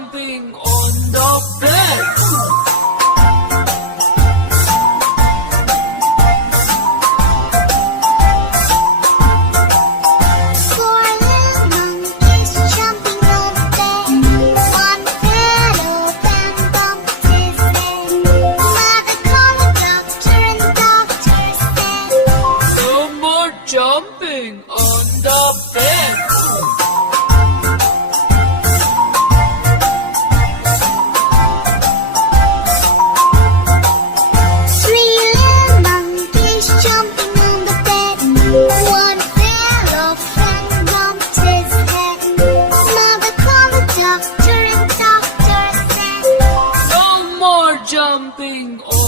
jumping on the bed. Four little monkeys jumping on the bed. One fell off and bumped his head. Mother called the doctor and the doctor said, No more jumping on the bed. three little monkeys jumping on the bed. One fell off and bumped his head. Mother called the doctor and the doctor said, No more jumping on